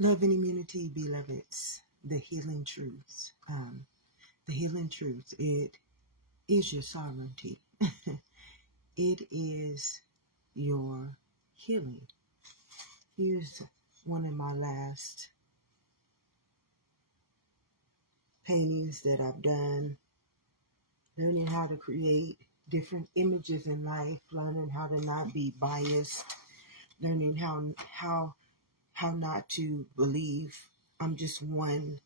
Love and immunity, beloveds, the healing truths. The healing truth, it is your sovereignty. It is your healing. Here's one of my last paintings that I've done. Learning how to create different images in life, learning how to not be biased, learning how not to believe I'm just one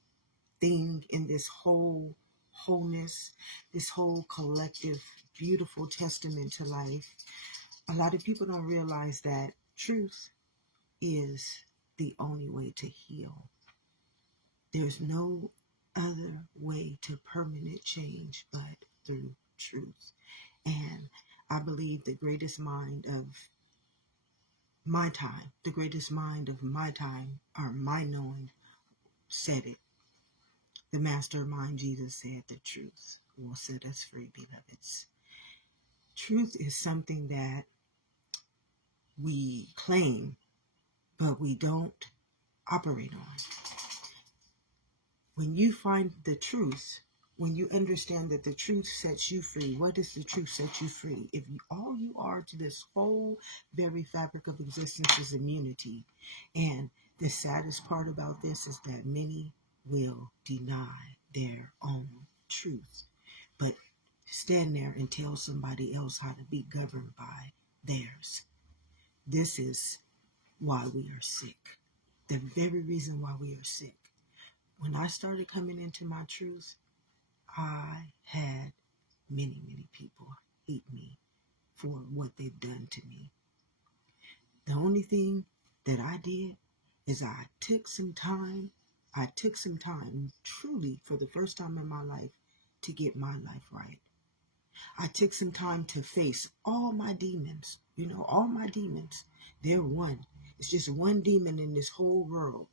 thing in this whole wholeness, this whole collective, beautiful testament to life. A lot of people don't realize that truth is the only way to heal. There's no other way to permanent change but through truth. And I believe the greatest mind of my time, or my knowing, said it. The mastermind Jesus said the truth will set us free, beloveds. Truth is something that we claim, but we don't operate on. When you find the truth, when you understand that the truth sets you free, what does the truth set you free? If all you are to this whole very fabric of existence is immunity, and the saddest part about this is that many will deny their own truth, but stand there and tell somebody else how to be governed by theirs. This is why we are sick. The very reason why we are sick. When I started coming into my truth, I had many, many people hate me for what they've done to me. The only thing that I did is I took some time truly for the first time in my life to get my life right. I took some time to face all my demons. All my demons. They're one. It's just one demon in this whole world,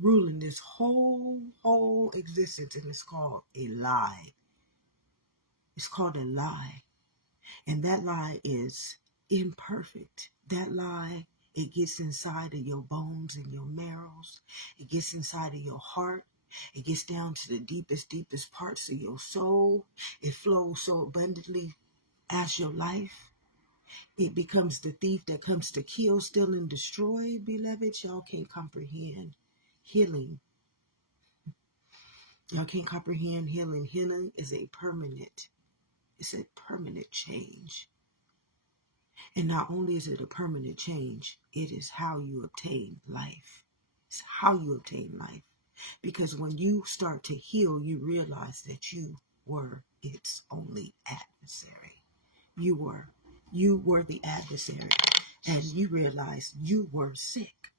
ruling this whole existence, and it's called a lie. It's called a lie. And that lie is imperfect. That lie, it gets inside of your bones and your marrows. It gets inside of your heart. It gets down to the deepest parts of your soul. It flows so abundantly as your life. It becomes the thief that comes to kill, steal, and destroy. Beloved, y'all can't comprehend healing. Y'all can't comprehend healing. Healing is it's a permanent change. And not only is it a permanent change, it is how you obtain life. It's how you obtain life. Because when you start to heal, you realize that you were its only adversary. You were the adversary. And you realize you were sick.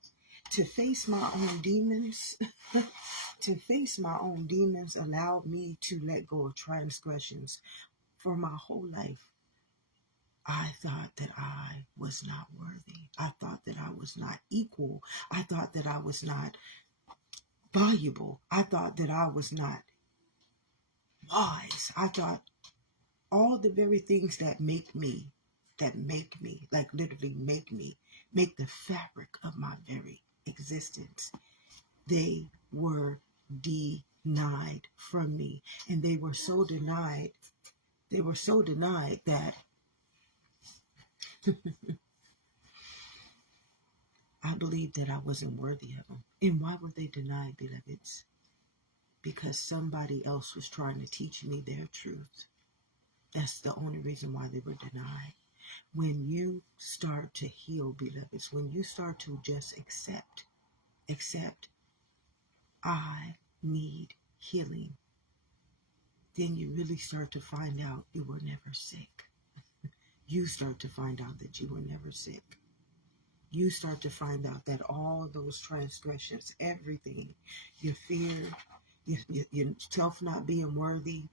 To face my own demons, allowed me to let go of transgressions. For my whole life, I thought that I was not worthy. I thought that I was not equal. I thought that I was not valuable. I thought that I was not wise. I thought all the very things that make me, like literally make the fabric of my very existence, they were denied from me. And they were so denied that I believed that I wasn't worthy of them. And why were they denied, beloveds? Because somebody else was trying to teach me their truth. That's the only reason why they were denied. When you start to heal, beloveds, when you start to just accept, I need healing, then you really start to find out you were never sick. You start to find out that you were never sick. You start to find out that all those transgressions, everything, your fear, yourself not being worthy,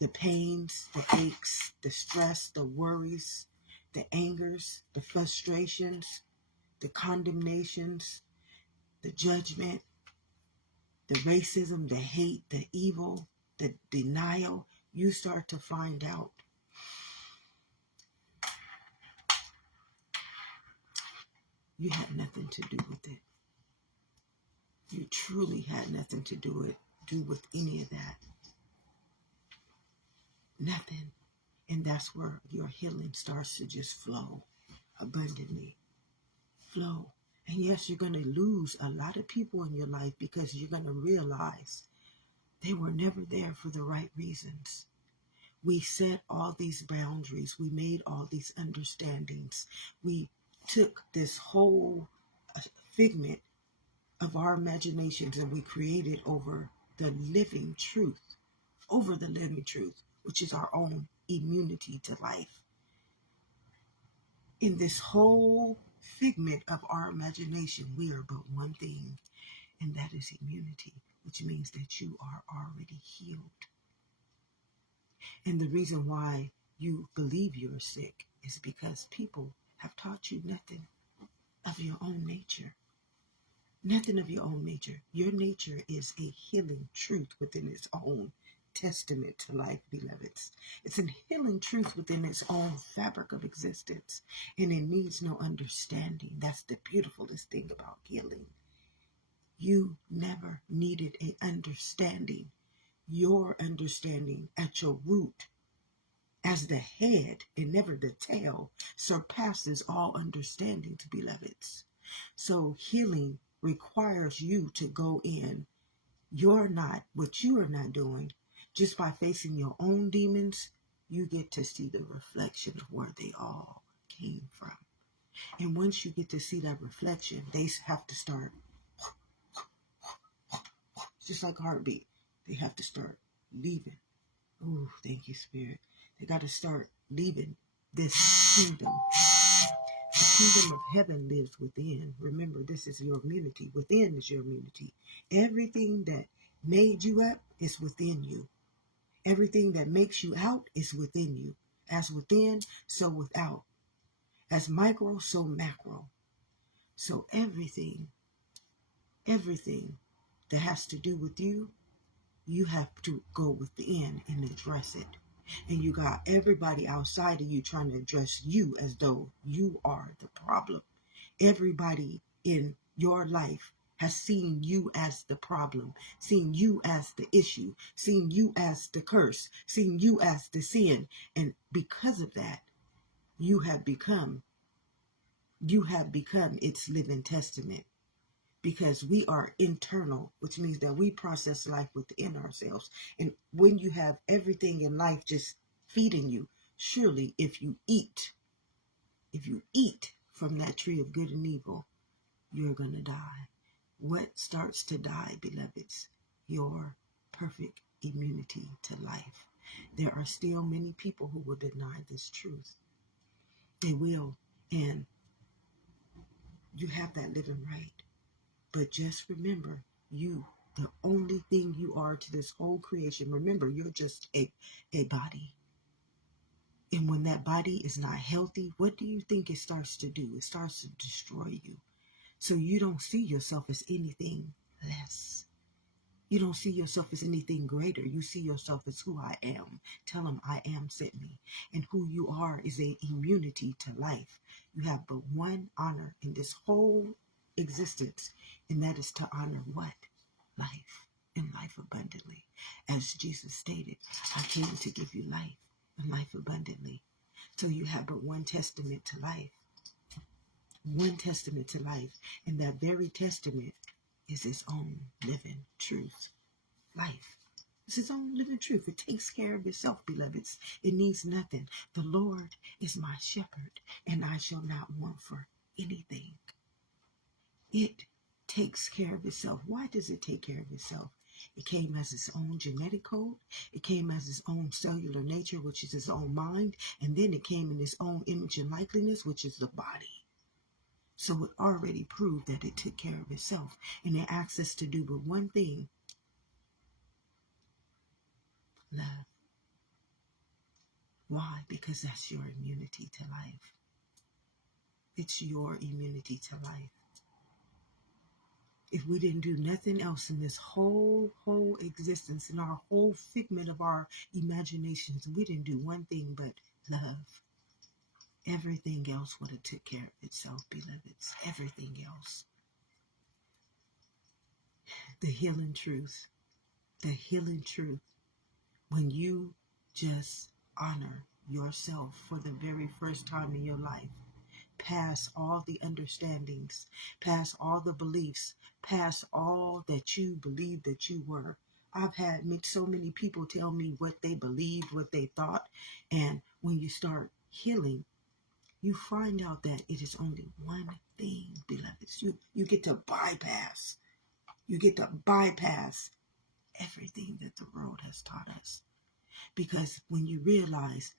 the pains, the aches, the stress, the worries, the angers, the frustrations, the condemnations, the judgment, the racism, the hate, the evil, the denial, you start to find out you had nothing to do with it. truly had nothing to do with any of that. Nothing. And that's where your healing starts to just flow abundantly. Flow. And yes, you're going to lose a lot of people in your life because you're going to realize they were never there for the right reasons. We set all these boundaries. We made all these understandings. We took this whole figment of our imaginations and we created over the living truth, which is our own immunity to life. In this whole figment of our imagination, we are but one thing, and that is immunity, which means that you are already healed. And the reason why you believe you're sick is because people have taught you nothing of your own nature. Nothing of your own nature. Your nature is a healing truth within its own testament to life, beloveds. It's a healing truth within its own fabric of existence, and it needs no understanding. That's the beautifulest thing about healing. You never needed an understanding. Your understanding at your root, as the head and never the tail, surpasses all understanding, beloveds. So healing requires you to go in. What you are not doing, just by facing your own demons, you get to see the reflection of where they all came from. And once you get to see that reflection, they have to start, just like a heartbeat, they have to start leaving. Oh, thank you, Spirit. They got to start leaving this kingdom. The kingdom of heaven lives within. Remember, this is your immunity. Within is your immunity. Everything that made you up is within you. Everything that makes you out is within you. As within, so without. As micro, so macro. So everything that has to do with you, you have to go within and address it. And you got everybody outside of you trying to address you as though you are the problem. Everybody in your life has seen you as the problem, seen you as the issue, seen you as the curse, seen you as the sin. And because of that, you have become its living testament. Because we are internal, which means that we process life within ourselves. And when you have everything in life just feeding you, surely if you eat from that tree of good and evil, you're going to die. What starts to die, beloveds? Your perfect immunity to life. There are still many people who will deny this truth. They will. And you have that living right. But just remember, the only thing you are to this whole creation, remember, you're just a body. And when that body is not healthy, what do you think it starts to do? It starts to destroy you. So you don't see yourself as anything less. You don't see yourself as anything greater. You see yourself as who I am. Tell them I am sent me. And who you are is a immunity to life. You have but one honor in this whole existence, and that is to honor what? Life, and life abundantly. As Jesus stated, I came to give you life, and life abundantly. So you have but one testament to life. One testament to life. And that very testament is its own living truth. Life. It's its own living truth. It takes care of itself, beloveds. It needs nothing. The Lord is my shepherd, and I shall not want for anything. It takes care of itself. Why does it take care of itself? It came as its own genetic code. It came as its own cellular nature, which is its own mind. And then it came in its own image and likeness, which is the body. So it already proved that it took care of itself. And it asks us to do but one thing. Love. Why? Because that's your immunity to life. It's your immunity to life. If we didn't do nothing else in this whole existence, in our whole figment of our imaginations, we didn't do one thing but love. Everything else would have took care of itself, beloveds. Everything else. The healing truth. The healing truth. When you just honor yourself for the very first time in your life, past all the understandings, past all the beliefs, past all that you believed that you were. I've had so many people tell me what they believed, what they thought, and when you start healing, you find out that it is only one thing, beloveds. You get to bypass. You get to bypass everything that the world has taught us. Because when you realize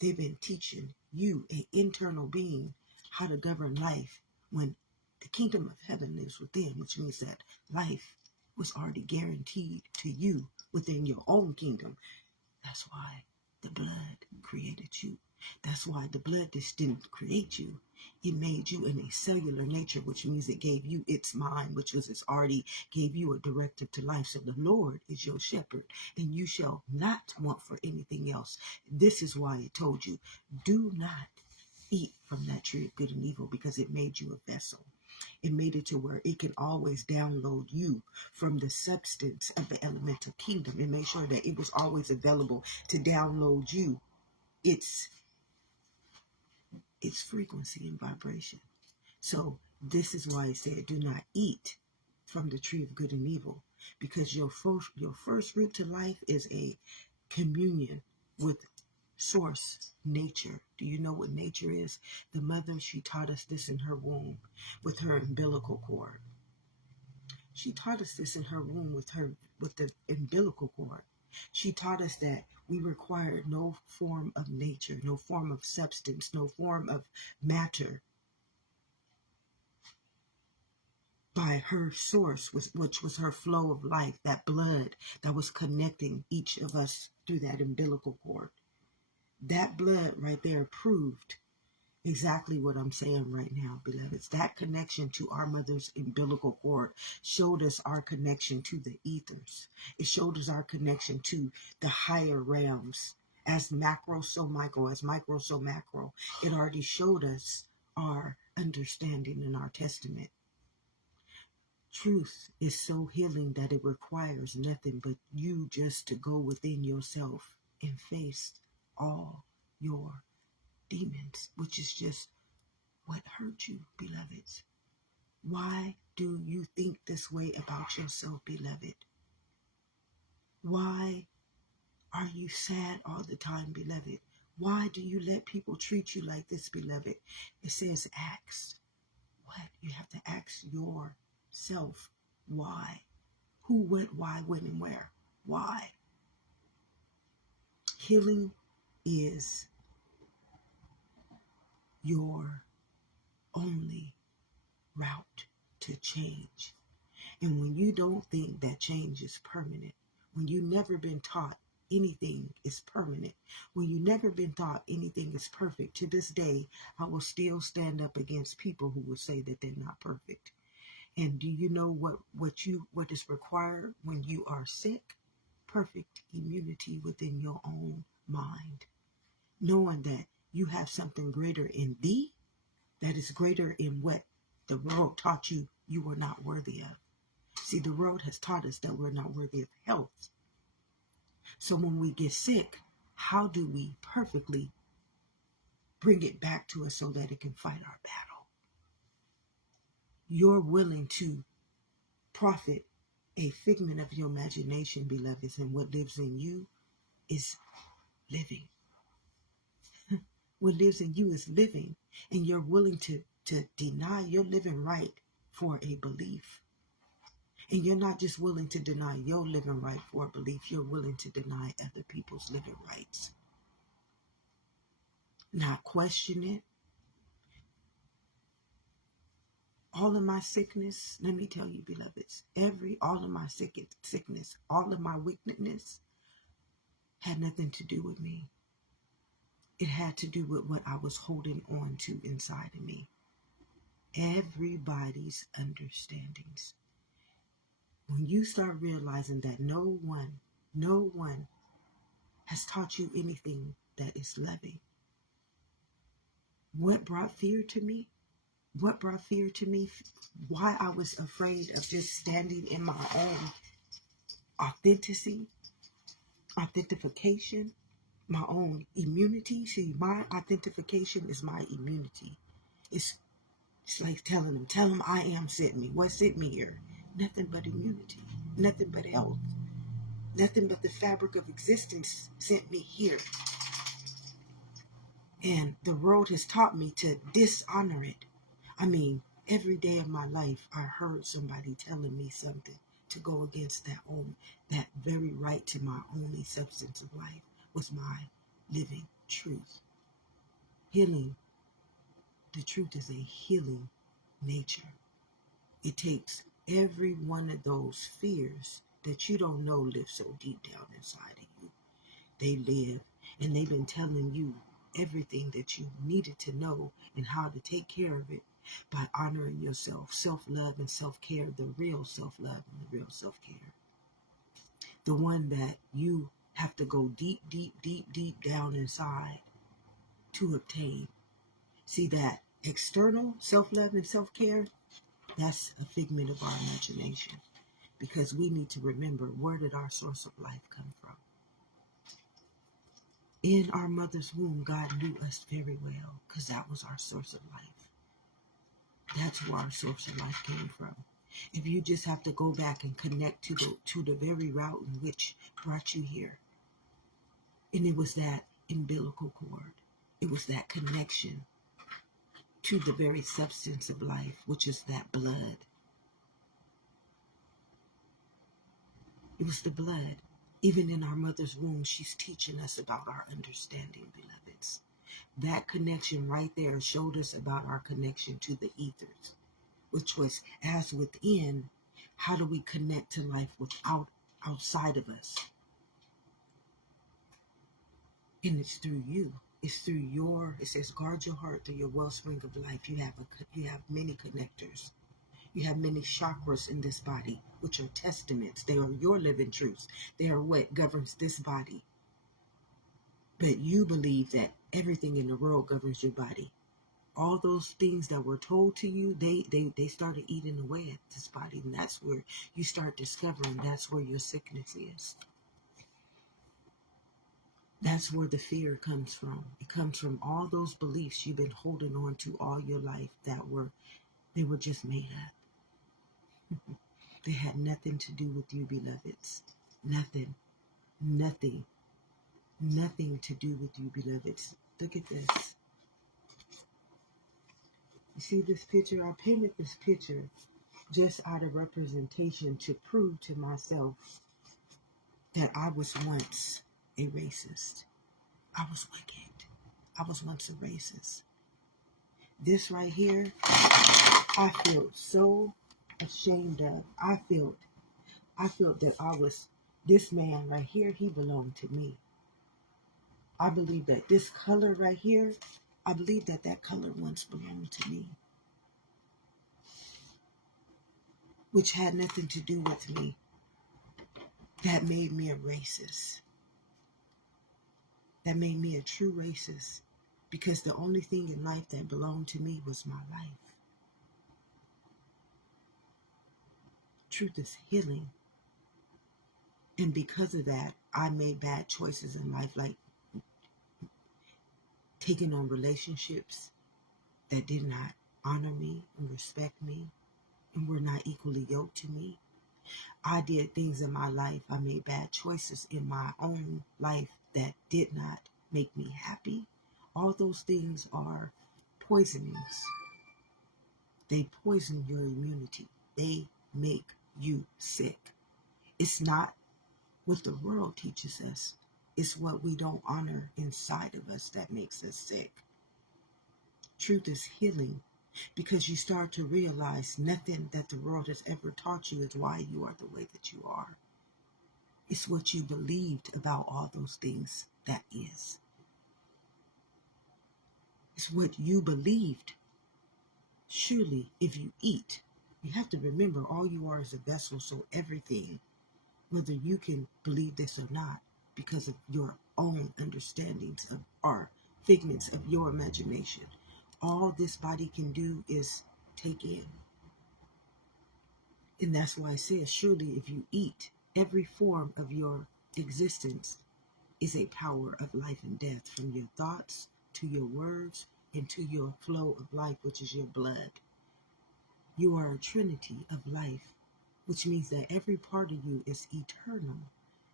they've been teaching you, an internal being, how to govern life when the kingdom of heaven lives within, which means that life was already guaranteed to you within your own kingdom. That's why the blood created you. That's why the blood just didn't create you. It made you in a cellular nature, which means it gave you its mind, which was it's already gave you a directive to life. So the Lord is your shepherd, and you shall not want for anything else. This is why it told you, do not eat from that tree of good and evil, because it made you a vessel. It made it to where it can always download you from the substance of the elemental kingdom. It made sure that it was always available to download you its frequency and vibration. So this is why it said, do not eat from the tree of good and evil, because your first route to life is a communion with source, nature. Do you know what nature is? The mother, she taught us this in her womb with her umbilical cord. She taught us this in her womb with the umbilical cord. She taught us that we required no form of nature, no form of substance, no form of matter by her source, which was her flow of life, that blood that was connecting each of us through that umbilical cord. That blood right there proved exactly what I'm saying right now, beloveds. That connection to our mother's umbilical cord showed us our connection to the ethers. It showed us our connection to the higher realms. As macro, so micro. As micro, so macro. It already showed us our understanding in our testament. Truth is so healing that it requires nothing but you just to go within yourself and face all your demons, which is just what hurt you, beloveds. Why do you think this way about yourself, beloved? Why are you sad all the time, beloved? Why do you let people treat you like this, beloved? It says ask. What? You have to ask yourself why. Who, what, why, when, and where. Why? Healing is your only route to change. And when you don't think that change is permanent, when you've never been taught anything is permanent, when you've never been taught anything is perfect, to this day, I will still stand up against people who will say that they're not perfect. And do you know what is required when you are sick? Perfect immunity within your own mind. Knowing that you have something greater in thee, that is greater in what the world taught you were not worthy of. See, the world has taught us that we're not worthy of health. So when we get sick, how do we perfectly bring it back to us so that it can fight our battle? You're willing to profit a figment of your imagination, beloveds, and what lives in you is living. What lives in you is living, and you're willing to deny your living right for a belief. And you're not just willing to deny your living right for a belief, you're willing to deny other people's living rights. Not question it. All of my sickness, let me tell you, beloveds, all of my sickness, all of my weakness had nothing to do with me. It had to do with what I was holding on to inside of me. Everybody's understandings. When you start realizing that no one has taught you anything that is loving. What brought fear to me? What brought fear to me? Why I was afraid of just standing in my own authentication, my own immunity. See, my authentication is my immunity. It's like tell them I am sent me. What sent me here? Nothing but immunity, nothing but health, nothing but the fabric of existence sent me here. And the world has taught me to dishonor it. I mean, every day of my life, I heard somebody telling me something to go against that very right to my only substance of life was my living truth. Healing. The truth is a healing nature. It takes every one of those fears that you don't know live so deep down inside of you. They live, and they've been telling you everything that you needed to know and how to take care of it by honoring yourself, self-love and self-care, the real self-love and the real self-care. The one that you have to go deep, deep, deep, deep down inside to obtain. See, that external self-love and self-care, that's a figment of our imagination, because we need to remember, where did our source of life come from? In our mother's womb, God knew us very well, because that was our source of life. That's where our source of life came from. If you just have to go back and connect to the very route in which brought you here, and it was that umbilical cord, it was that connection to the very substance of life, which is that blood. It was the blood. Even in our mother's womb, she's teaching us about our understanding, beloveds. That connection right there showed us about our connection to the ethers, which was as within. How do we connect to life outside of us? And it's through you. It's through it says, guard your heart through your wellspring of life. You have many connectors. You have many chakras in this body, which are testaments. They are your living truths. They are what governs this body. But you believe that everything in the world governs your body. All those things that were told to you, they started eating away at this body. And that's where you start discovering that's where your sickness is. That's where the fear comes from. It comes from all those beliefs you've been holding on to all your life they were just made up. They had nothing to do with you, beloveds. Nothing. Nothing. Nothing to do with you, beloveds. Look at this. You see this picture? I painted this picture just out of representation to prove to myself that I was once a racist. I was wicked. I was once a racist. This right here, I felt so ashamed of. I felt that this man right here, he belonged to me. I believe that this color right here, I believe that color once belonged to me, which had nothing to do with me. That made me a racist. That made me a true racist, because the only thing in life that belonged to me was my life. Truth is healing. And because of that, I made bad choices in life, like taking on relationships that did not honor me and respect me and were not equally yoked to me. I did things in my life. I made bad choices in my own life that did not make me happy. All those things are poisonings. They poison your immunity. They make you sick. It's not what the world teaches us. It's what we don't honor inside of us that makes us sick. Truth is healing, because you start to realize nothing that the world has ever taught you is why you are the way that you are. It's what you believed about all those things that is. It's what you believed. Surely, if you eat, you have to remember all you are is a vessel, so everything, whether you can believe this or not, because of your own understandings of, or figments of your imagination, All this body can do is take in. And that's why it says, surely if you eat, every form of your existence is a power of life and death, from your thoughts to your words and to your flow of life, which is your blood. You are a trinity of life, which means that every part of you is eternal.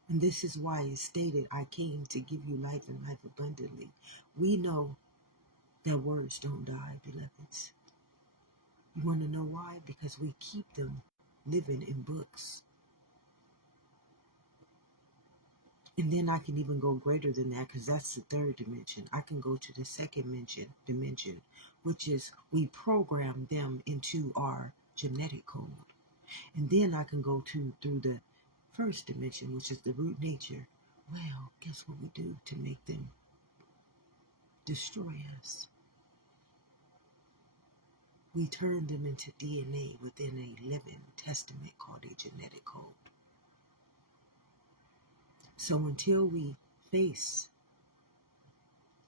And this is why it's stated, I came to give you life and life abundantly. We know that words don't die, beloveds. You want to know why? Because we keep them living in books. And then I can even go greater than that, because that's the third dimension. I can go to the second dimension, which is we program them into our genetic code. And then I can go through the first dimension, which is the root nature. Well, guess what we do to make them destroy us? We turn them into DNA within a living testament called a genetic code. So until we face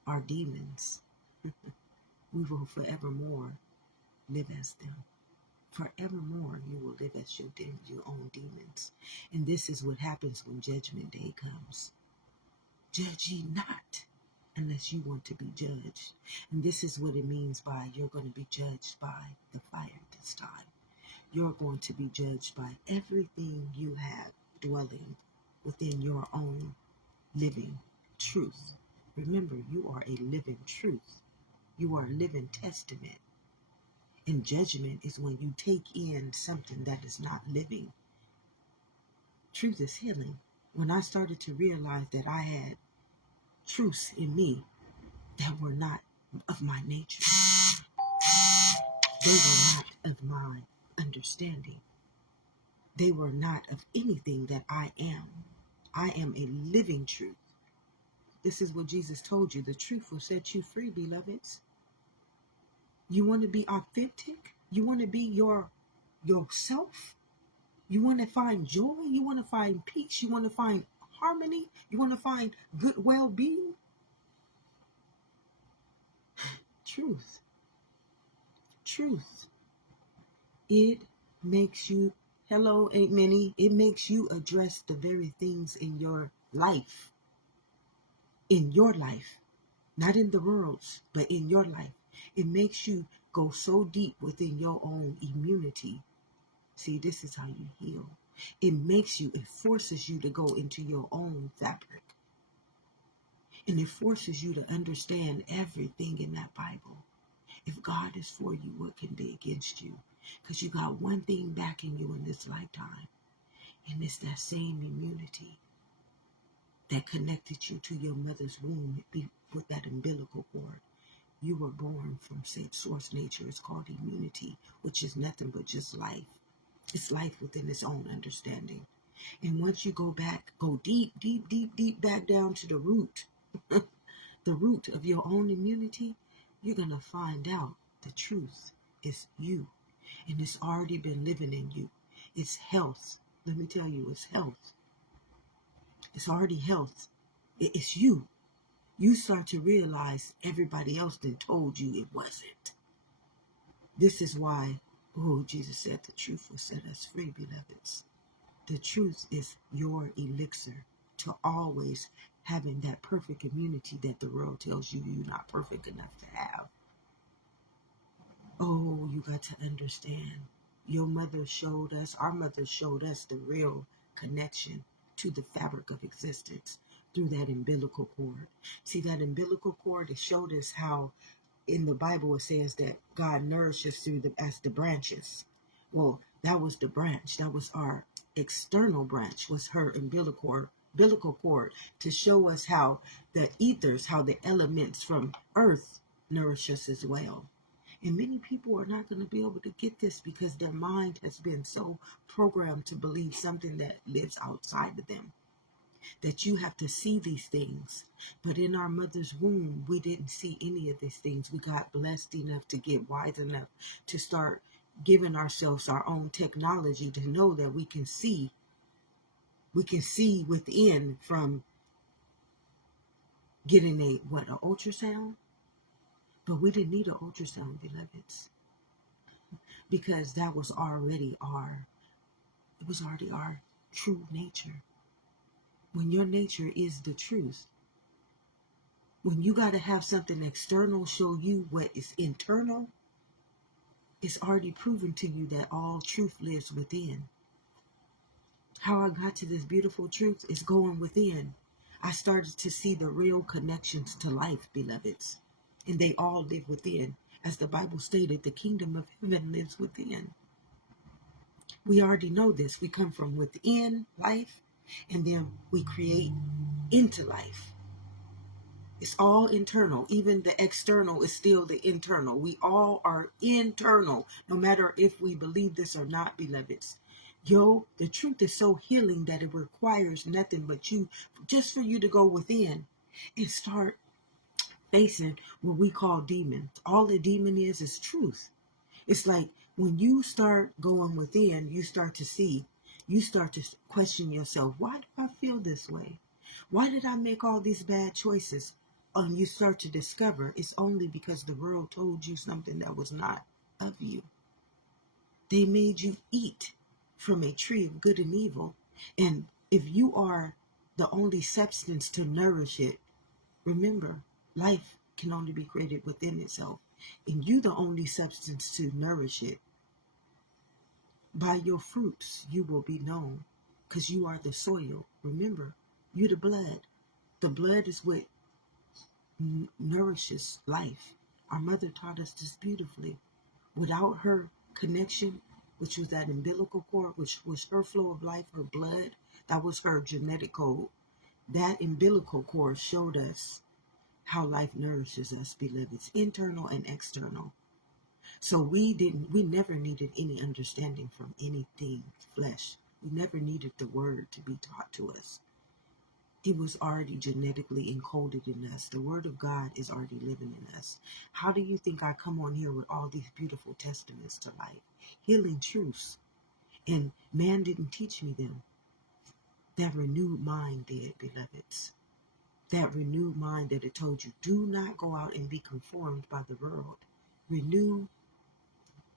our demons, we will forevermore live as them. Forevermore, you will live as your own demons. And this is what happens when Judgment Day comes. Judge ye not, unless you want to be judged. And this is what it means by you're going to be judged by the fire this time. You're going to be judged by everything you have dwelling within your own living truth. Remember, you are a living truth. You are a living testament. And judgment is when you take in something that is not living. Truth is healing. When I started to realize that I had truths in me that were not of my nature, they were not of my understanding. They were not of anything that I am. I am a living truth. This is what Jesus told you. The truth will set you free, beloveds. You want to be authentic? You want to be yourself? You want to find joy? You want to find peace? You want to find harmony? You want to find good well-being? Truth. Truth. It makes you, hello, Aunt Minnie, it makes you address the very things in your life. In your life. Not in the world's, but in your life. It makes you go so deep within your own immunity. See, this is how you heal. It forces you to go into your own fabric. And it forces you to understand everything in that Bible. If God is for you, what can be against you? Because you got one thing backing you in this lifetime. And it's that same immunity that connected you to your mother's womb with that umbilical cord. You were born from source nature. It's called immunity, which is nothing but just life. It's life within its own understanding. And once you go deep, deep, deep, deep back down to the root, the root of your own immunity, you're going to find out the truth is you. And it's already been living in you. It's health. Let me tell you, it's health. It's already health. It's you. You start to realize everybody else then told you it wasn't. This is why, Jesus said the truth will set us free, beloveds. The truth is your elixir to always having that perfect immunity that the world tells you you're not perfect enough to have. Oh, you got to understand. Our mother showed us the real connection to the fabric of existence through that umbilical cord. See, that umbilical cord, it showed us how in the Bible it says that God nourishes as the branches. Well, that was the branch. That was our external branch, was her umbilical cord, to show us how the ethers, how the elements from earth nourish us as well. And many people are not going to be able to get this because their mind has been so programmed to believe something that lives outside of them, that you have to see these things. But in our mother's womb, we didn't see any of these things. We got blessed enough to get wise enough to start giving ourselves our own technology to know that we can see within from getting an ultrasound But we didn't need an ultrasound, beloveds, because that was already our true nature. When your nature is the truth, when you got to have something external show you what is internal, it's already proven to you that all truth lives within. How I got to this beautiful truth is going within. I started to see the real connections to life, beloveds, and they all live within. As the Bible stated, the kingdom of heaven lives within. We already know this. We come from within life, and then we create into life. It's all internal. Even the external is still the internal. We all are internal, no matter if we believe this or not, beloveds. The truth is so healing that it requires nothing but you, just for you to go within and start facing what we call demons. All a demon is truth. It's like when you start going within, you start to question yourself. Why do I feel this way? Why did I make all these bad choices? And you start to discover it's only because the world told you something that was not of you. They made you eat from a tree of good and evil. And if you are the only substance to nourish it, remember, life can only be created within itself. And you the only substance to nourish it. By your fruits you will be known, because you are the soil. Remember, you the blood. The blood is what nourishes life. Our mother taught us this beautifully. Without her connection, which was that umbilical cord, which was her flow of life, her blood, that was her genetic code. That umbilical cord showed us how life nourishes us, beloveds, internal and external. So we never needed any understanding from anything flesh. We never needed the word to be taught to us. It was already genetically encoded in us. The word of God is already living in us. How do you think I come on here with all these beautiful testaments to life? Healing truths. And man didn't teach me them. That renewed mind did, beloveds. That renewed mind that it told you, do not go out and be conformed by the world. Renew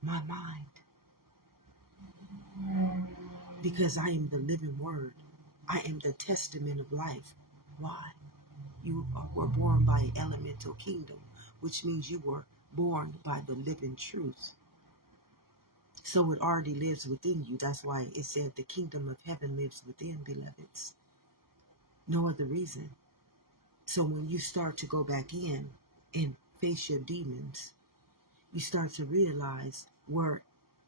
my mind. Because I am the living word. I am the testament of life. Why? You were born by an elemental kingdom, which means you were born by the living truth. So it already lives within you. That's why it said the kingdom of heaven lives within, beloveds. No other reason. So when you start to go back in and face your demons, you start to realize where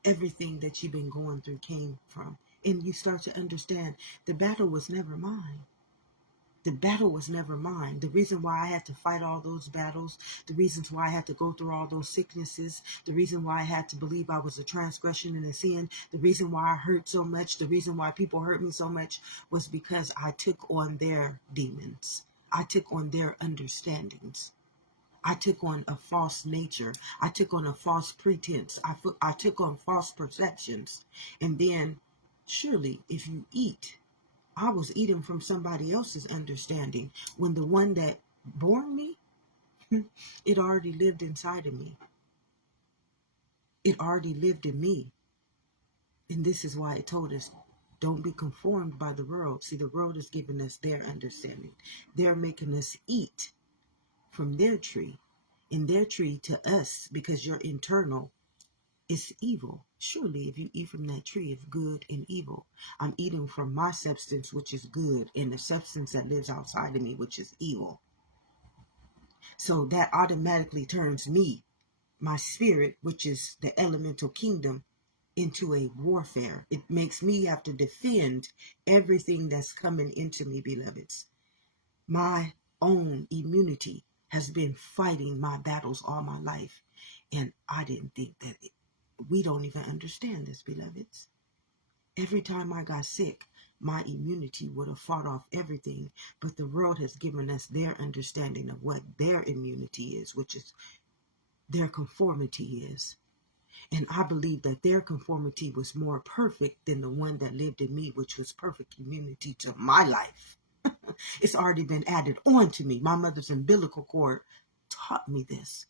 everything that you've been going through came from. And you start to understand the battle was never mine. The battle was never mine. The reason why I had to fight all those battles, the reasons why I had to go through all those sicknesses, the reason why I had to believe I was a transgression and a sin, the reason why I hurt so much, the reason why people hurt me so much was because I took on their demons. I took on their understandings. I took on a false nature. I took on a false pretense. I took on false perceptions. And then, surely, if you eat, I was eating from somebody else's understanding. When the one that born me, it already lived inside of me. It already lived in me. And this is why it told us, don't be conformed by the world. See, the world is giving us their understanding. They're making us eat from their tree. And their tree to us, because you're internal, is evil. Surely if you eat from that tree of good and evil, I'm eating from my substance, which is good, and the substance that lives outside of me, which is evil. So that automatically turns me, my spirit, which is the elemental kingdom, into a warfare. It makes me have to defend everything that's coming into me, beloveds. My own immunity has been fighting my battles all my life. And I didn't think that we don't even understand this, beloveds. Every time I got sick, my immunity would have fought off everything. But the world has given us their understanding of what their immunity is, which is their conformity is. And I believe that their conformity was more perfect than the one that lived in me, which was perfect immunity to my life. It's already been added on to me. My mother's umbilical cord taught me this.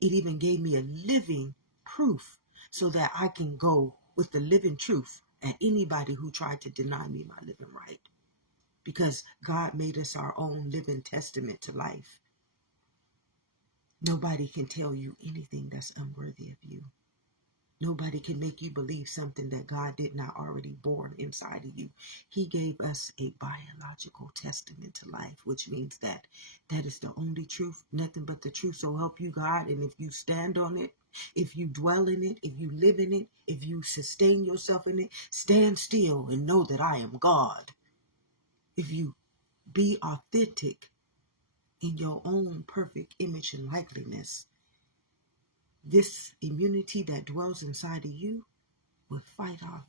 It even gave me a living proof so that I can go with the living truth at anybody who tried to deny me my living right. Because God made us our own living testament to life. Nobody can tell you anything that's unworthy of you. Nobody can make you believe something that God did not already born inside of you. He gave us a biological testament to life, which means that that is the only truth, nothing but the truth. So help you God. And if you stand on it, if you dwell in it, if you live in it, if you sustain yourself in it, stand still and know that I am God. If you be authentic in your own perfect image and likeness, this immunity that dwells inside of you will fight off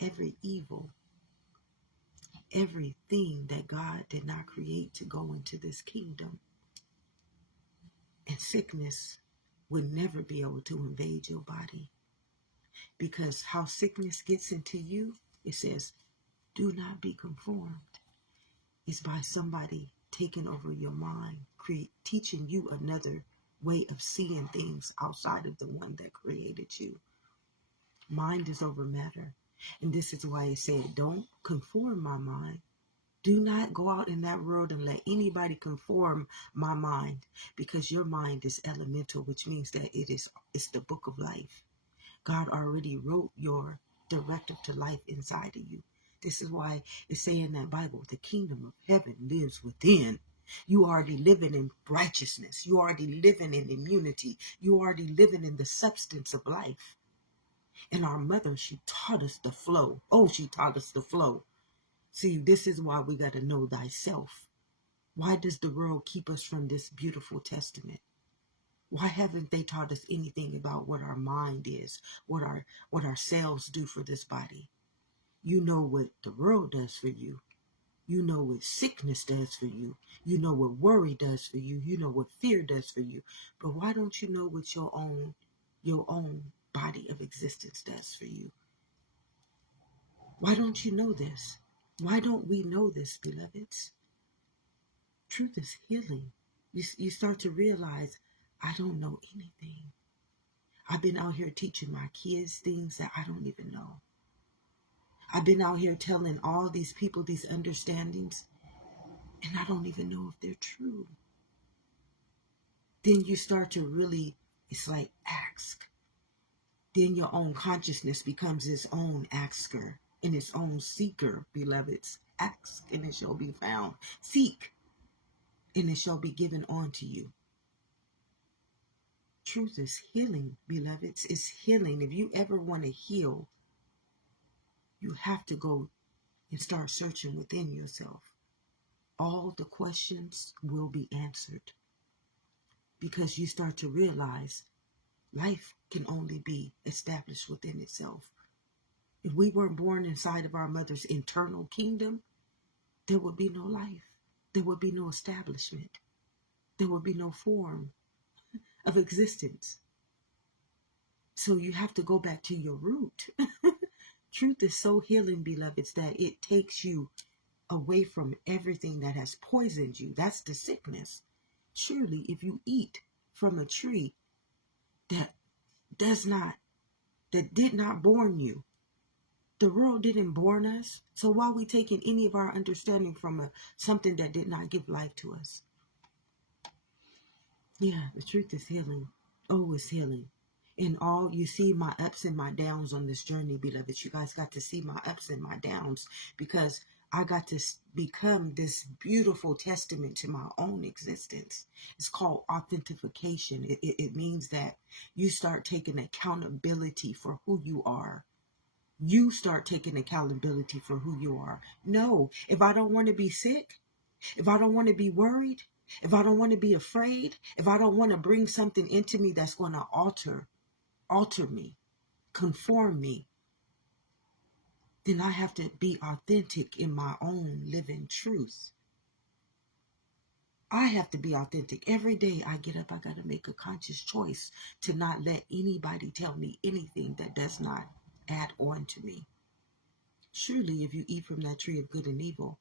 every evil, everything that God did not create to go into this kingdom. And sickness would never be able to invade your body. Because how sickness gets into you, it says, do not be conformed. It's by somebody taking over your mind, teaching you another way of seeing things outside of the one that created you. Mind is over matter. And this is why it said, don't conform my mind. Do not go out in that world and let anybody conform my mind, because your mind is elemental, which means that it's the book of life. God already wrote your directive to life inside of you. This is why it's saying in that Bible, the kingdom of heaven lives within. You already living in righteousness. You already living in immunity. You already living in the substance of life. And our mother, she taught us the flow. Oh, she taught us the flow. See, this is why we got to know thyself. Why does the world keep us from this beautiful testament? Why haven't they taught us anything about what our mind is, what our cells do for this body? You know what the world does for you. You know what sickness does for you. You know what worry does for you. You know what fear does for you. But why don't you know what your own body of existence does for you? Why don't you know this? Why don't we know this, beloveds? Truth is healing. You start to realize, I don't know anything. I've been out here teaching my kids things that I don't even know. I've been out here telling all these people these understandings, and I don't even know if they're true. Then you start to really, it's like ask. Then your own consciousness becomes its own asker and its own seeker, beloveds. Ask and it shall be found. Seek and it shall be given unto you. Truth is healing, beloveds. It's healing. If you ever want to heal, you have to go and start searching within yourself. All the questions will be answered, because you start to realize life can only be established within itself. If we weren't born inside of our mother's internal kingdom, there would be no life. There would be no establishment. There would be no form of existence. So you have to go back to your root. Truth is so healing, beloveds, that it takes you away from everything that has poisoned you. That's the sickness. Surely, if you eat from a tree that did not born you, the world didn't born us. So why are we taking any of our understanding from something that did not give life to us? Yeah, the truth is healing. Oh, it's healing. In all, you see my ups and my downs on this journey, beloveds. You guys got to see my ups and my downs, because I got to become this beautiful testament to my own existence. It's called authentication. It means that you start taking accountability for who you are. You start taking accountability for who you are. No, if I don't want to be sick, if I don't want to be worried, if I don't want to be afraid, if I don't want to bring something into me that's going to alter me, conform me, then I have to be authentic in my own living truth. I have to be authentic. Every day I get up, I got to make a conscious choice to not let anybody tell me anything that does not add on to me. Surely if you eat from that tree of good and evil,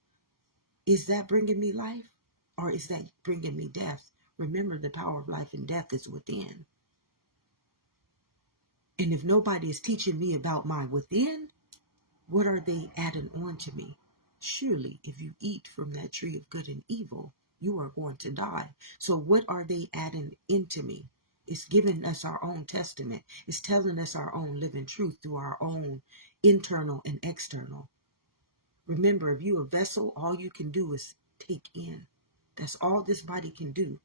is that bringing me life, or is that bringing me death? Remember, the power of life and death is within. And if nobody is teaching me about my within, what are they adding on to me? Surely, if you eat from that tree of good and evil, you are going to die. So what are they adding into me? It's giving us our own testament. It's telling us our own living truth through our own internal and external. Remember, if you're a vessel, all you can do is take in. That's all this body can do.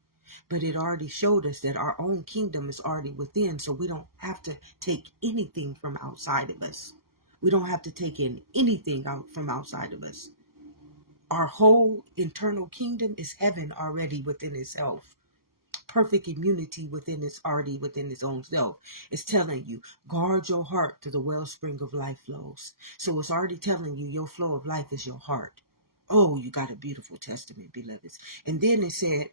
But it already showed us that our own kingdom is already within, so we don't have to take anything from outside of us. We don't have to take in anything out from outside of us. Our whole internal kingdom is heaven already within itself. Perfect immunity within it's already within its own self. It's telling you, guard your heart to the wellspring of life flows. So it's already telling you your flow of life is your heart. Oh, you got a beautiful testament, beloveds. And then it said,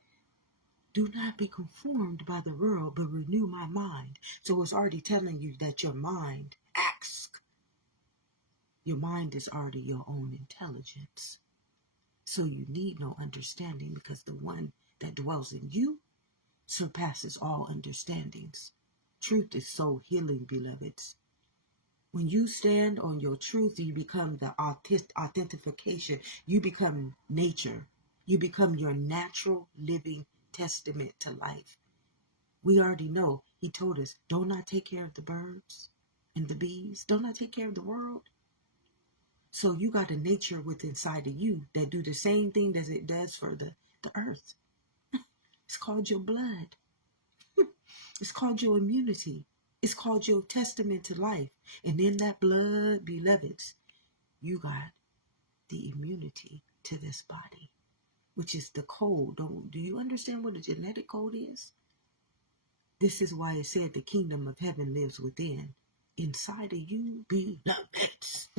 do not be conformed by the world, but renew my mind. So it's already telling you that your mind, ask. Your mind is already your own intelligence. So you need no understanding, because the one that dwells in you surpasses all understandings. Truth is so healing, beloveds. When you stand on your truth, you become the authentication. You become nature. You become your natural living testament to life. We already know. He told us, don't I take care of the birds and the bees? Don't I take care of the world? So you got a nature within inside of you that do the same thing as it does for the earth. It's called your blood. It's called your immunity. It's called your testament to life. And in that blood, beloveds, you got the immunity to this body, which is the code. Do you understand what a genetic code is? This is why it said the kingdom of heaven lives within. Inside of you, beloveds.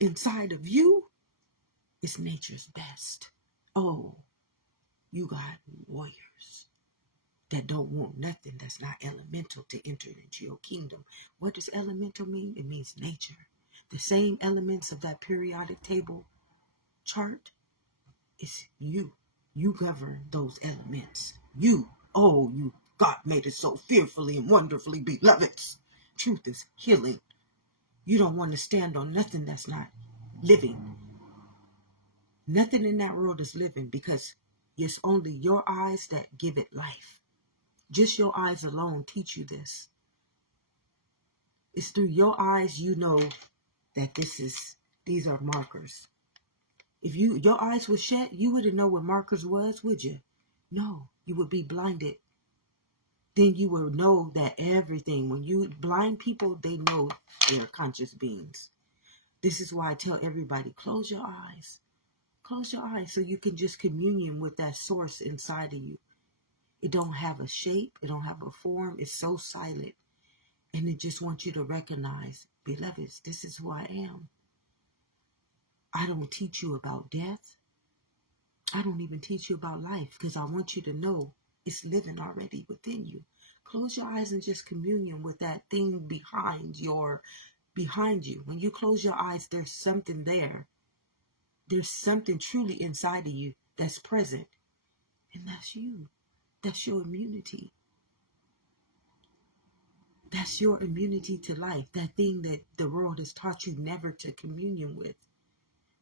Inside of you is nature's best. Oh, you got warriors that don't want nothing that's not elemental to enter into your kingdom. What does elemental mean? It means nature. The same elements of that periodic table chart is you. You govern those elements. You. Oh, you. God made it so fearfully and wonderfully, beloveds. Truth is healing. You don't want to stand on nothing that's not living. Nothing in that world is living, because it's only your eyes that give it life. Just your eyes alone teach you this. It's through your eyes you know that these are markers. If your eyes were shut, you wouldn't know what markers was, would you? No, you would be blinded. Then you will know that everything, when you blind people, they know they're conscious beings. This is why I tell everybody, close your eyes. Close your eyes so you can just communion with that source inside of you. It don't have a shape. It don't have a form. It's so silent. And it just wants you to recognize, beloveds, this is who I am. I don't teach you about death. I don't even teach you about life, because I want you to know it's living already within you. Close your eyes and just communion with that thing behind you. When you close your eyes, there's something there. There's something truly inside of you that's present. And that's you. That's your immunity. That's your immunity to life. That thing that the world has taught you never to communion with.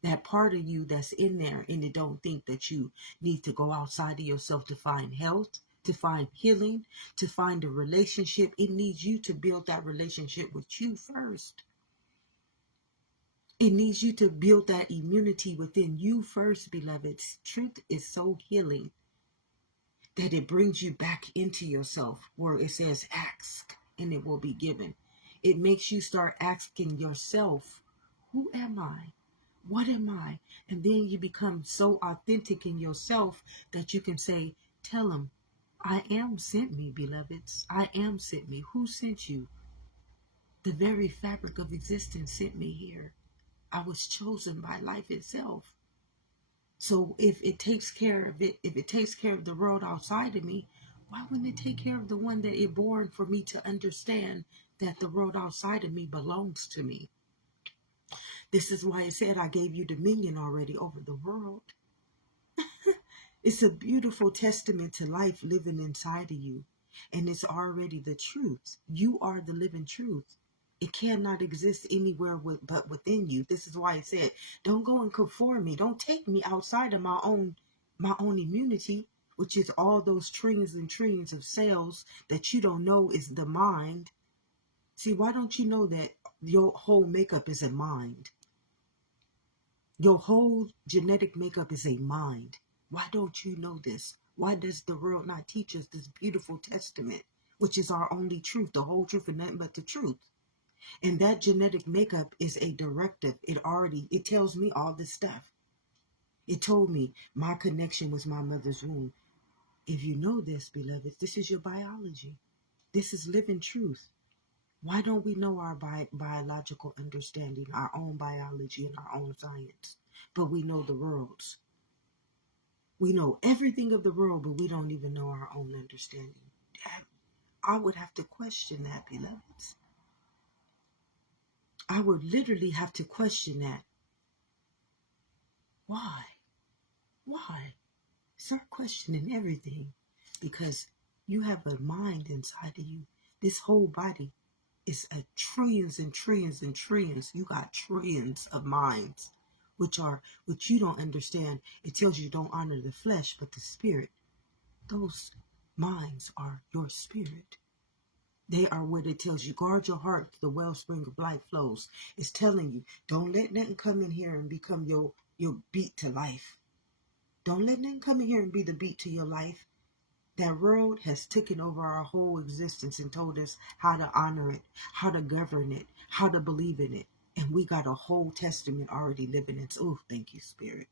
That part of you that's in there, and it don't think that you need to go outside of yourself to find health, to find healing, to find a relationship. It needs you to build that relationship with you first. It needs you to build that immunity within you first, beloveds. Truth is so healing that it brings you back into yourself, where it says ask and it will be given. It makes you start asking yourself, who am I? What am I? And then you become so authentic in yourself that you can say, tell him, I am sent me, beloveds. I am sent me. Who sent you? The very fabric of existence sent me here. I was chosen by life itself. So if it takes care of it, if it takes care of the world outside of me, why wouldn't it take care of the one that it born for me to understand that the world outside of me belongs to me? This is why it said I gave you dominion already over the world. It's a beautiful testament to life living inside of you. And it's already the truth. You are the living truth. It cannot exist anywhere but within you. This is why I said, don't go and conform me. Don't take me outside of my own immunity, which is all those trillions and trillions of cells that you don't know is the mind. See, why don't you know that your whole makeup is a mind? Your whole genetic makeup is a mind. Why don't you know this? Why does the world not teach us this beautiful testament, which is our only truth, the whole truth and nothing but the truth? And that genetic makeup is a directive. It tells me all this stuff. It told me my connection was my mother's womb. If you know this, beloveds, this is your biology. This is living truth. Why don't we know our biological understanding, our own biology and our own science? But we know the world's. We know everything of the world, but we don't even know our own understanding. I would have to question that, beloveds. I would literally have to question that. Why? Why? Start questioning everything, because you have a mind inside of you. This whole body is a trillions and trillions and trillions. You got trillions of minds, which you don't understand. It tells you don't honor the flesh, but the spirit. Those minds are your spirit. They are what it tells you. Guard your heart, the wellspring of life flows. It's telling you, don't let nothing come in here and become your beat to life. Don't let nothing come in here and be the beat to your life. That world has taken over our whole existence and told us how to honor it, how to govern it, how to believe in it. And we got a whole testament already living in. Oh, thank you, Spirit.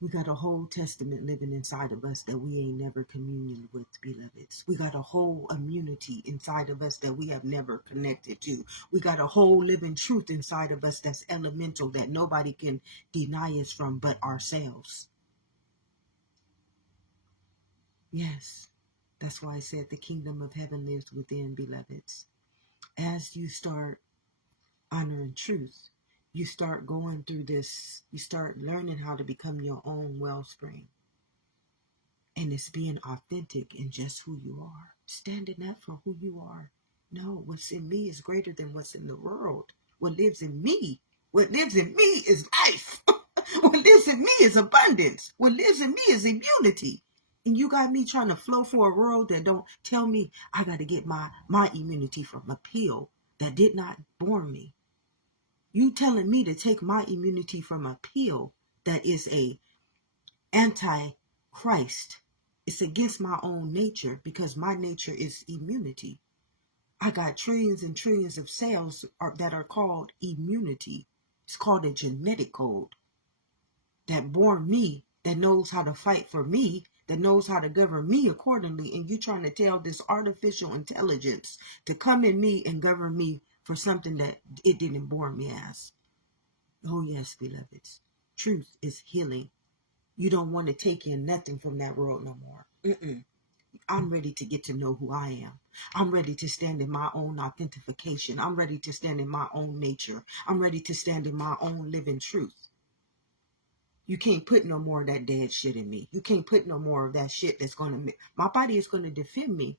We got a whole testament living inside of us that we ain't never communion with, beloveds. We got a whole immunity inside of us that we have never connected to. We got a whole living truth inside of us that's elemental, that nobody can deny us from but ourselves. Yes, that's why I said the kingdom of heaven lives within, beloveds. As you start honoring truth, you start going through this, you start learning how to become your own wellspring. And it's being authentic in just who you are. Standing up for who you are. No, what's in me is greater than what's in the world. What lives in me is life. What lives in me is abundance. What lives in me is immunity. And you got me trying to flow for a world that don't tell me I got to get my immunity from a pill that did not born me. You telling me to take my immunity from a pill that is a anti-Christ. It's against my own nature, because my nature is immunity. I got trillions and trillions of cells that are called immunity. It's called a genetic code that born me, that knows how to fight for me, that knows how to govern me accordingly. And you trying to tell this artificial intelligence to come in me and govern me for something that it didn't born me as. Oh yes, beloveds. Truth is healing. You don't want to take in nothing from that world no more. I'm ready to get to know who I am. I'm ready to stand in my own authentication. I'm ready to stand in my own nature. I'm ready to stand in my own living truth. You can't put no more of that dead shit in me. You can't put no more of that shit that's going to... My body is going to defend me.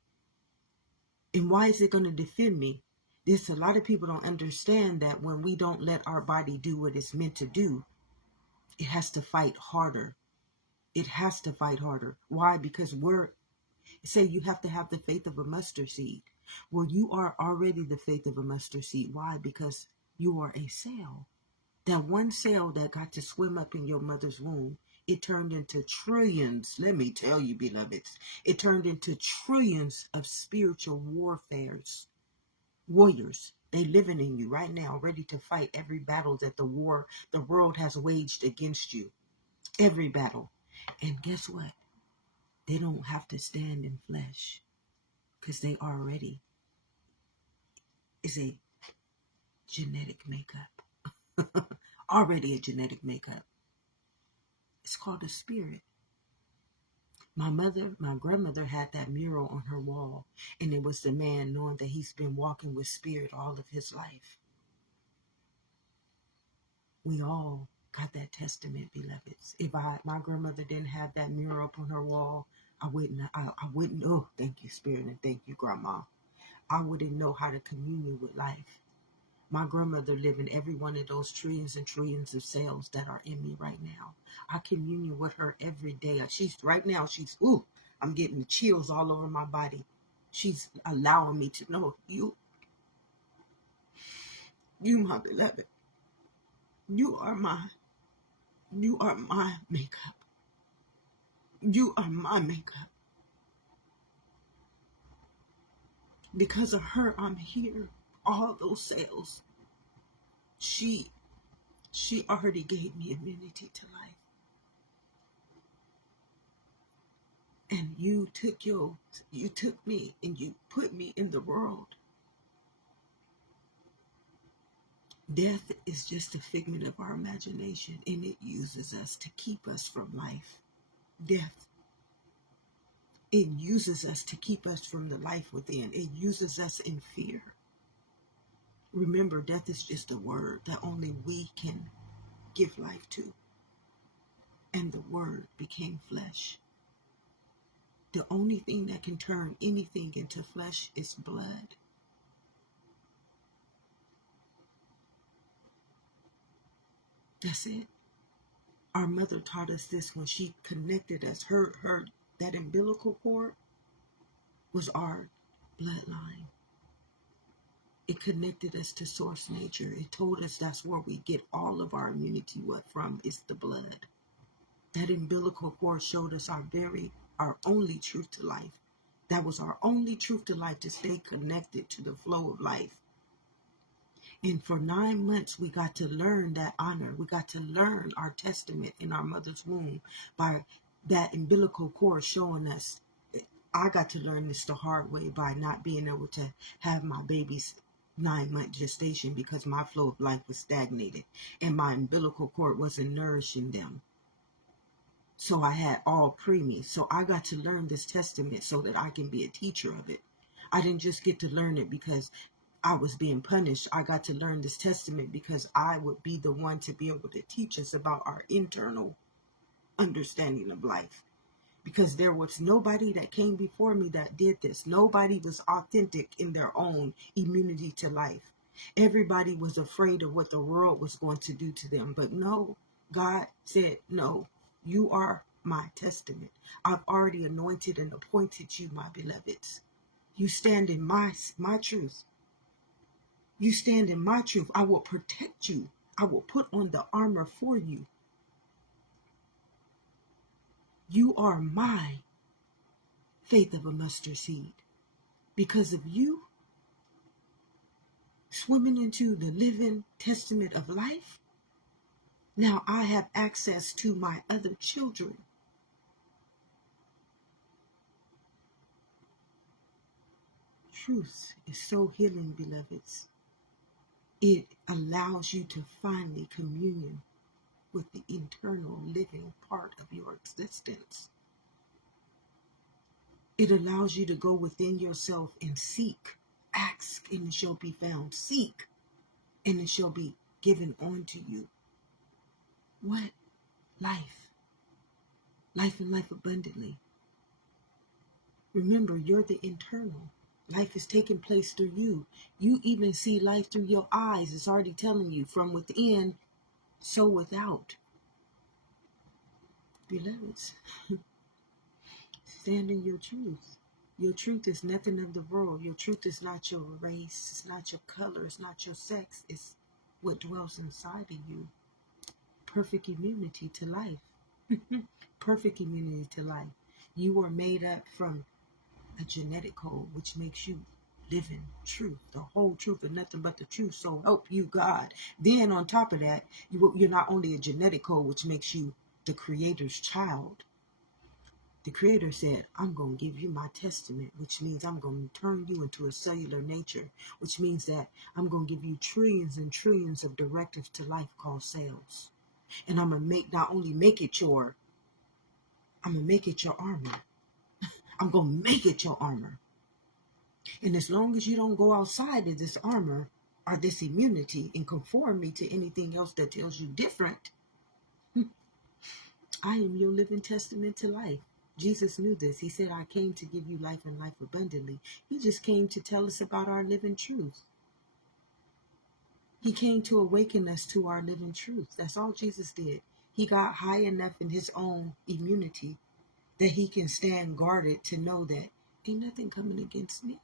And why is it going to defend me? There's a lot of people don't understand that when we don't let our body do what it's meant to do, it has to fight harder. It has to fight harder. Why? Because say you have to have the faith of a mustard seed. Well, you are already the faith of a mustard seed. Why? Because you are a cell. That one cell that got to swim up in your mother's womb, it turned into trillions. Let me tell you, beloveds, it turned into trillions of spiritual warriors. They living in you right now, ready to fight every battle that the world has waged against you. Every battle. And guess what? They don't have to stand in flesh, because they already is a genetic makeup. Already a genetic makeup. It's called a spirit. My grandmother had that mural on her wall, and it was the man knowing that he's been walking with spirit all of his life. We all got that testament, beloveds. If my grandmother didn't have that mirror up on her wall, I wouldn't, oh, thank you, Spirit, and thank you, Grandma. I wouldn't know how to commune with life. My grandmother lived in every one of those trillions and trillions of cells that are in me right now. I commune with her every day. Ooh, I'm getting chills all over my body. She's allowing me to know you, my beloved, you are my makeup. You are my makeup. Because of her, I'm here. All those cells. She already gave me immunity to life. And you took me and you put me in the world. Death is just a figment of our imagination, and it uses us to keep us from life. Death. It uses us to keep us from the life within. It uses us in fear. Remember, death is just a word that only we can give life to. And the word became flesh. The only thing that can turn anything into flesh is blood. That's it. Our mother taught us this when she connected us. That umbilical cord was our bloodline. It connected us to source nature. It told us that's where we get all of our immunity from. It's the blood. That umbilical cord showed us our only truth to life. That was our only truth to life, to stay connected to the flow of life. And for 9 months, we got to learn that honor. We got to learn our testament in our mother's womb by that umbilical cord showing us. I got to learn this the hard way by not being able to have my baby's 9-month gestation because my flow of life was stagnated and my umbilical cord wasn't nourishing them. So I had all preemie. So I got to learn this testament so that I can be a teacher of it. I didn't just get to learn it because I was being punished. I got to learn this testament because I would be the one to be able to teach us about our internal understanding of life. Because there was nobody that came before me that did this. Nobody was authentic in their own immunity to life. Everybody was afraid of what the world was going to do to them. But no, God said, no, you are my testament. I've already anointed and appointed you, my beloveds. You stand in my truth. You stand in my truth. I will protect you. I will put on the armor for you. You are my faith of a mustard seed. Because of you swimming into the living testament of life, now I have access to my other children. Truth is so healing, beloveds. It allows you to finally commune with the internal living part of your existence. It allows you to go within yourself and seek. Ask and it shall be found. Seek and it shall be given unto you. What? Life. Life and life abundantly. Remember, you're the internal. Life is taking place through you. You even see life through your eyes. It's already telling you from within, so without. Beloveds, stand in your truth. Your truth is nothing of the world. Your truth is not your race. It's not your color. It's not your sex. It's what dwells inside of you. Perfect immunity to life. Perfect immunity to life. You are made up from a genetic code, which makes you living truth, the whole truth and nothing but the truth. So help you, God. Then on top of that, you're not only a genetic code, which makes you the Creator's child. The Creator said, I'm going to give you my testament, which means I'm going to turn you into a cellular nature, which means that I'm going to give you trillions and trillions of directives to life called cells. And I'm going to not only make it your armor. I'm going to make it your armor. And as long as you don't go outside of this armor or this immunity and conform me to anything else that tells you different, I am your living testament to life. Jesus knew this. He said, I came to give you life and life abundantly. He just came to tell us about our living truth. He came to awaken us to our living truth. That's all Jesus did. He got high enough in his own immunity that he can stand guarded to know that ain't nothing coming against me.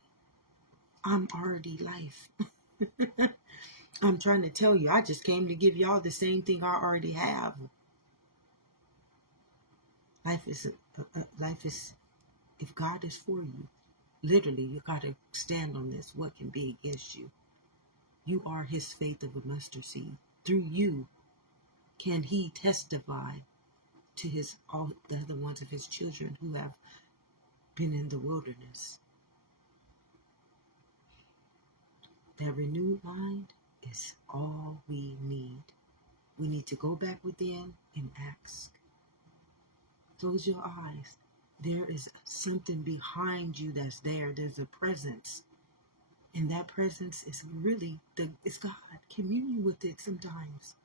I'm already life. I'm trying to tell you, I just came to give y'all the same thing I already have. Life is, if God is for you, literally, you got to stand on this. What can be against you? You are his faith of a mustard seed. Through you can he testify to all the other ones of his children who have been in the wilderness. That renewed mind is all we need. We need to go back within and ask. Close your eyes. There is something behind you that's there. There's a presence. And that presence is really, it's God. Communion with it sometimes.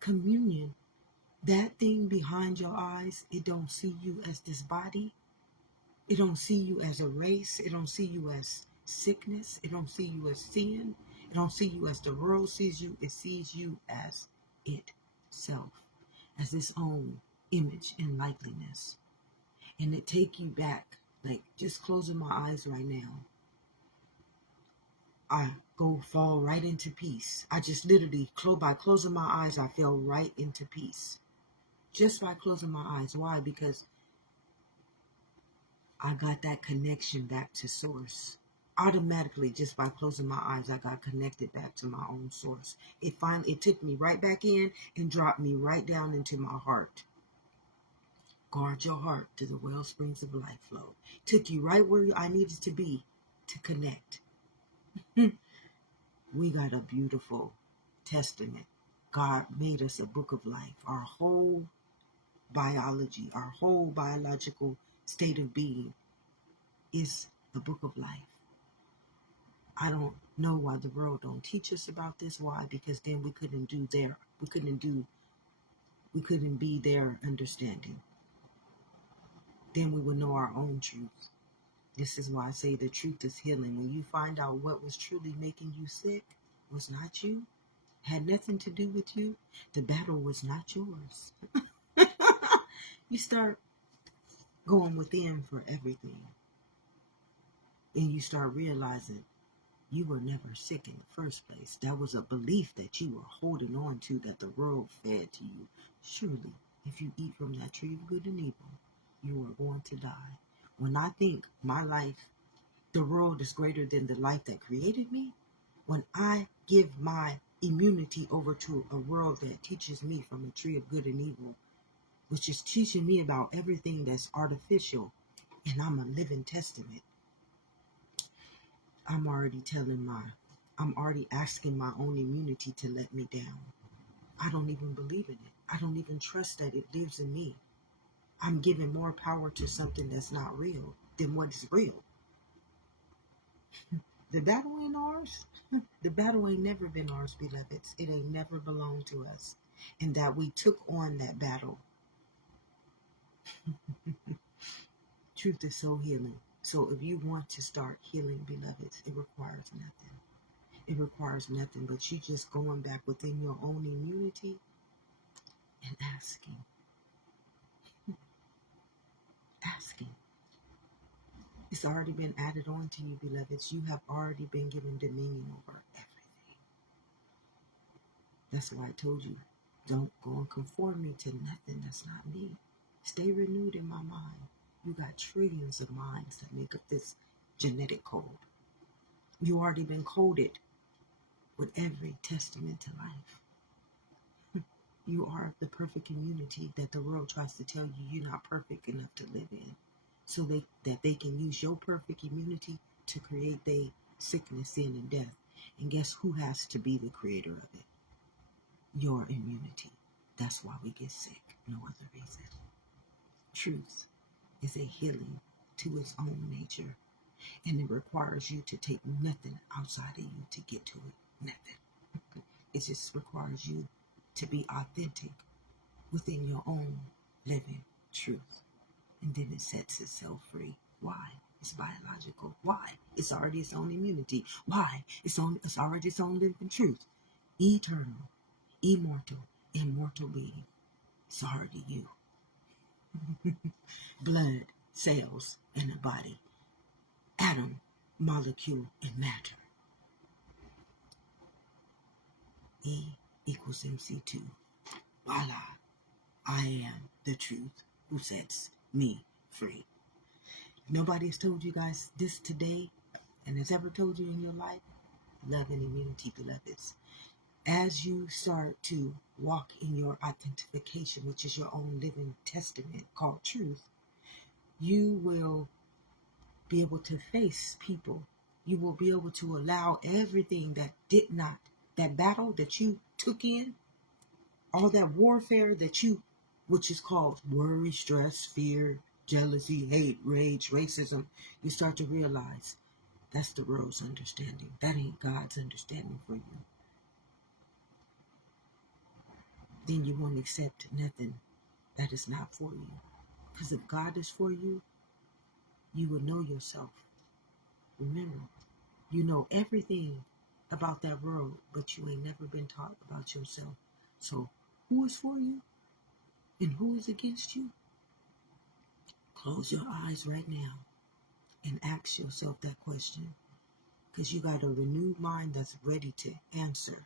Communion. That thing behind your eyes, it don't see you as this body. It don't see you as a race. It don't see you as sickness. It don't see you as sin. It don't see you as the world sees you. It sees you as itself, as its own image and likeness. And it take you back, like just closing my eyes right now. I fall right into peace. I just literally, by closing my eyes, I fell right into peace. Just by closing my eyes. Why? Because I got that connection back to source. Automatically, just by closing my eyes, I got connected back to my own source. It took me right back in and dropped me right down into my heart. Guard your heart to the well springs of life flow. Took you right where I needed to be to connect. We got a beautiful testament. God made us a book of life. Our whole biology, our whole biological state of being is the book of life. I don't know why the world don't teach us about this. Why? Because then we couldn't be their understanding. Then we would know our own truth. This is why I say the truth is healing. When you find out what was truly making you sick was not you, had nothing to do with you, the battle was not yours. You start going within for everything. And you start realizing you were never sick in the first place. That was a belief that you were holding on to, that the world fed to you. Surely, if you eat from that tree of good and evil, you are going to die. When I think my life, the world is greater than the life that created me, when I give my immunity over to a world that teaches me from the tree of good and evil, which is teaching me about everything that's artificial, and I'm a living testament, I'm already asking my own immunity to let me down. I don't even believe in it. I don't even trust that it lives in me. I'm giving more power to something that's not real than what is real. The battle ain't ours. The battle ain't never been ours, beloveds. It ain't never belonged to us. And that we took on that battle. Truth is so healing. So if you want to start healing, beloveds, it requires nothing. It requires nothing but you just going back within your own immunity and asking. Asking. It's already been added on to you, beloveds. You have already been given dominion over everything. That's why I told you, don't go and conform me to nothing that's not me. Stay renewed in my mind. You got trillions of minds that make up this genetic code. You already been coded with every testament to life. You are the perfect immunity that the world tries to tell you you're not perfect enough to live in. So that they can use your perfect immunity to create their sickness, sin, and death. And guess who has to be the creator of it? Your immunity. That's why we get sick. No other reason. Truth is a healing to its own nature. And it requires you to take nothing outside of you to get to it. Nothing. It just requires you to be authentic within your own living truth. And then it sets itself free. Why? It's biological. Why? It's already its own immunity. Why? It's already its own living truth. Eternal, immortal, immortal being. It's already you. Blood, cells, and a body. Atom, molecule, and matter. E equals MC2. Voila. I am the truth who sets me free. Nobody has told you guys this today and has ever told you in your life. Love and immunity, beloveds. As you start to walk in your authentication, which is your own living testament called truth, you will be able to face people. You will be able to allow everything that did not, that battle that you took in, all that warfare that you, which is called worry, stress, fear, jealousy, hate, rage, racism, you start to realize that's the world's understanding. That ain't God's understanding for you. Then you won't accept nothing that is not for you. Because if God is for you, you will know yourself. Remember, you know everything about that world, but you ain't never been taught about yourself. So who is for you and who is against you? Close your eyes right now and ask yourself that question, because you got a renewed mind that's ready to answer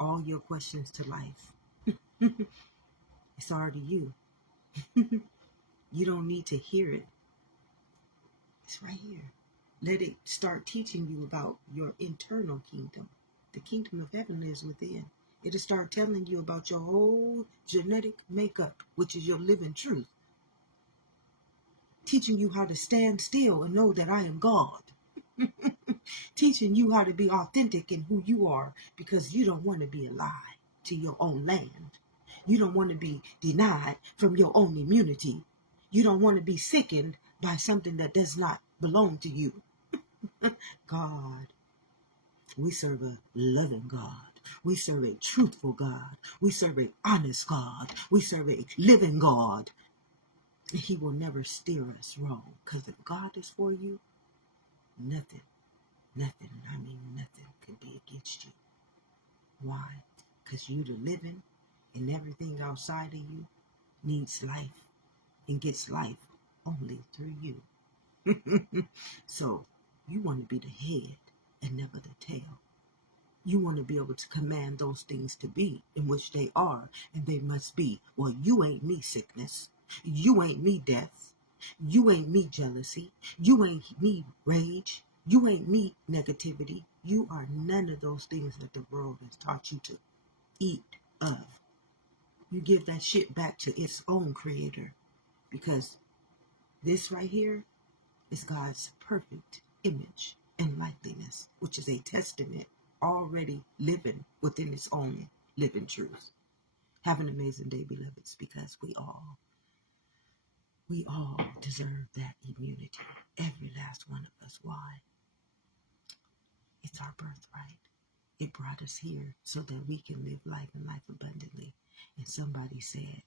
all your questions to life. It's already you. You don't need to hear it. It's right here. Let it start teaching you about your internal kingdom. The kingdom of heaven lives within. It'll start telling you about your whole genetic makeup, which is your living truth. Teaching you how to stand still and know that I am God. Teaching you how to be authentic in who you are, because you don't want to be a lie to your own land. You don't want to be denied from your own immunity. You don't want to be sickened by something that does not belong to you. God. We serve a loving God. We serve a truthful God. We serve an honest God. We serve a living God. He will never steer us wrong. Because if God is for you, nothing, I mean nothing can be against you. Why? Because you the living, and everything outside of you needs life and gets life only through you. So you want to be the head and never the tail. You want to be able to command those things to be in which they are, and they must be. Well, you ain't me sickness. You ain't me death. You ain't me jealousy. You ain't me rage. You ain't me negativity. You are none of those things that the world has taught you to eat of. You give that shit back to its own creator, because this right here is God's perfect image and likeness, which is a testament already living within its own living truth. Have an amazing day, beloveds, because we all deserve that immunity. Every last one of us. Why? It's our birthright. It brought us here so that we can live life and life abundantly. And somebody said,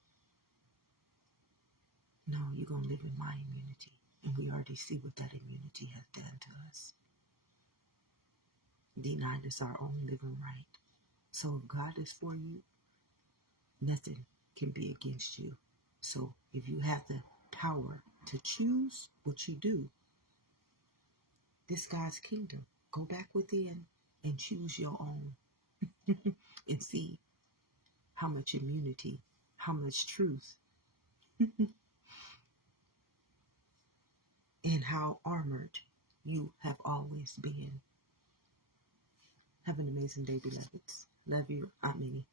no, you're going to live in my immunity. And we already see what that immunity has done to us. Denied us our own living right. So if God is for you, nothing can be against you. So if you have the power to choose what you do, this God's kingdom, go back within and choose your own and see how much immunity, how much truth, and how armored you have always been. Have an amazing day, beloveds. Love you, Amini.